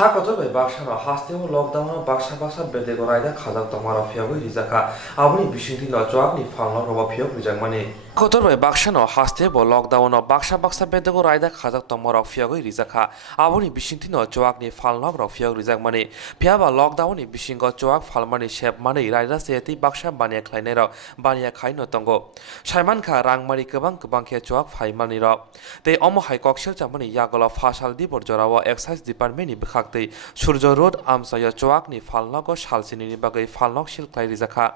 하거든 박샤나 하스테오 럭다운 박샤 베데고 라이다 가작 તમારા ફેવરિટ રિઝાકા આપણી બિશિંગથી નચવાકની ફાલનો રવા ફેવ રિઝાકમાની 거절왜 박샤노 하스테보 럭다운어 박샤 베데고 라이다 가작 તમારા ફેવરિટ રિઝાકા આપણી બિશિંગથી નચવાકની ફાલનો રવા ફેવ રિઝાકમા니 피아바 럭다운이 비싱거 쪼악 팔마니 셰프마니 라이다 세티 박샤 바니야 클라이네러 바니야 카이노 똥고 샤이만카 랑마니 그방케 쪼악 파이마니러 তে 어머 하이কক 실자마니 야걸어 파샬 디버저라와 एक्साइज डिपार्टमेन्टनि बखाक्तै सूर्य रोड आमसाया चोआकनि फालनगो सालसिनि बागै फालनग सिलख्लाय रिजाखा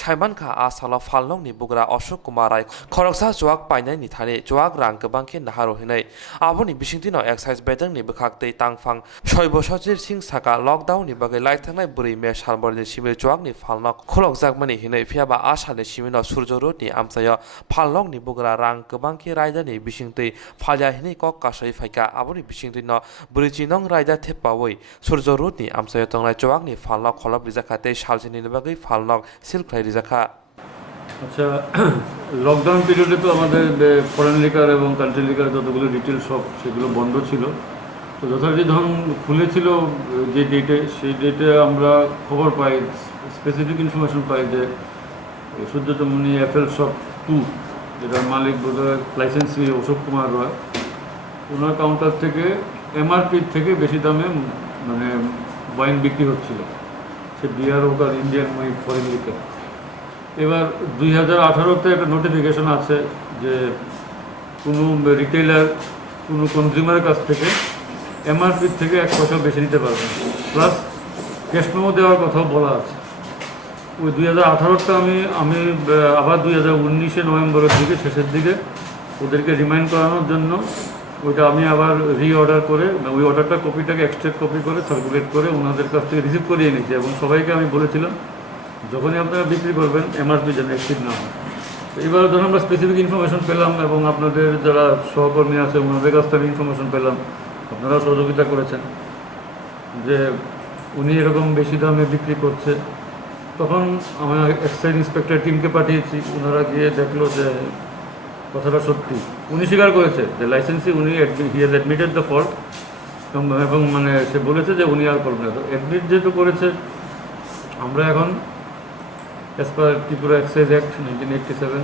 साइमानखा आसाल फालनगनि बुग्रा अशोक कुमार राय खरकसा चोआक पाइनायनि थाने चोआक रां गोबांखे नाहारहिनाय आबोनि बिसिंतिनो एक्साइज बेदंनि बखाक्तै तांफां 6 बोसोर सिं साका लकडाउननि बागै लाइथांनाय बुरै मे सालबरनि सिबिल चोआकनि फालनग खलकजाकमानि हिनै फियाबा आसानि सिमिनो सूर्य रोडनि आमसाया फालनगनि बुग्रा रां गोबांखे रायदानि बिसिंतै फाल्या हिनै कक कासै फाइका आबोनि बिसिंतिनो ब्रिजिनं रायदा थेपावै सूर्य रोडनि आमसाया तंनाय चोआकनि फालनग खलब रिजाखाते सालसिनि बागै फालनग सिलख्लाय रिजाखा আচ্ছা লকডাউন পিরিয়ডে তো আমাদের ফরেন লিকার এবং কান্ট্রি লিকার যতগুলো রিটেল শপ সেগুলো বন্ধ ছিল। তো যথারীতি যখন খুলেছিল যে ডেটে সেই ডেটে আমরা খবর পাই, স্পেসিফিক ইনফরমেশন পাই যে সূর্যতমণি এফএল শপ 2 যেটার মালিক বোধহয় লাইসেন্সি অশোক কুমার রয়, ওনার কাউন্টার থেকে এমআরপি থেকে বেশি দামে মানে ওয়াইন বিক্রি হচ্ছিল, সে বিয়ার হোক আর ইন্ডিয়ান ফরেন লিকার। এবার 2018-তে একটা নোটিফিকেশন আছে যে কোনো রিটেলার কোনো কনজিউমারের কাছ থেকে এমআরপি থেকে 1 পয়সা বেশি নিতে পারবে না, প্লাস ক্যাশ মেমো দেওয়ার কথাও বলা আছে। ওই 2018-টা আমি আবার 2019 নভেম্বরের দিকে শেষের দিকে ওদেরকে রিমাইন্ড করানোর জন্য ওইটা আমি আবার রিঅর্ডার করে ওই অর্ডারটা কপিটাকে এক্সট্রাক্ট কপি করে সার্কুলেট করে ওনাদের কাছ থেকে রিসিভ করিয়ে নিয়েছি এবং সবাইকে আমি বলেছিলাম যখনই আপনারা বিক্রি করবেন এমআরপি যেন এক্সিড না হয়। এবার ধরুন আমরা স্পেসিফিক ইনফরমেশন পেলাম এবং আপনাদের যারা সহকর্মী আছে ওনাদের কাছ থেকে ইনফরমেশন পেলাম, আপনারা সহযোগিতা করেছেন যে উনি এরকম বেশি দামে বিক্রি করছে। তখন আমরা এক্সাইজ ইন্সপেক্টর টিমকে পাঠিয়েছি, ওনারা গিয়ে দেখলো যে কথাটা সত্যি। উনি স্বীকার করেছে যে লাইসেন্সি উনি he has admitted the fault এবং মানে সে বলেছে যে উনি আর করবেন না। তো অ্যাডমিট যেহেতু করেছে আমরা এখন as per Tripura excise act 1987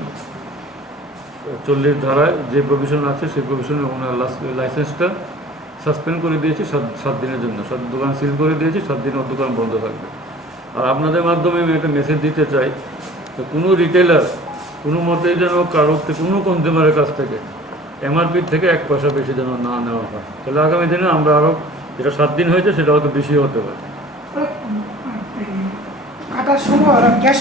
40 ধারায় যে প্রভিশন আছে সেই প্রভিশনে ওনার লাইসেন্সটা সাসপেন্ড করে দিয়েছি 7 দিনের জন্য। সব দোকান সিল করে দিয়েছি, 7 দিন ওর দোকান বন্ধ থাকবে। আর আপনাদের মাধ্যমে আমি একটা মেসেজ দিতে চাই যে কোনো রিটেলার কোনো মতেই যেন কারোর থেকে কোনো কনজিউমারের কাছ থেকে এমআরপির থেকে 1 পয়সা বেশি যেন না নেওয়া হয়। তাহলে আগামী দিনে আমরা আরও যেটা 7 দিন হয়েছে সেটা হয়তো বেশি হতে পারে। কাটার সময় ক্যাশ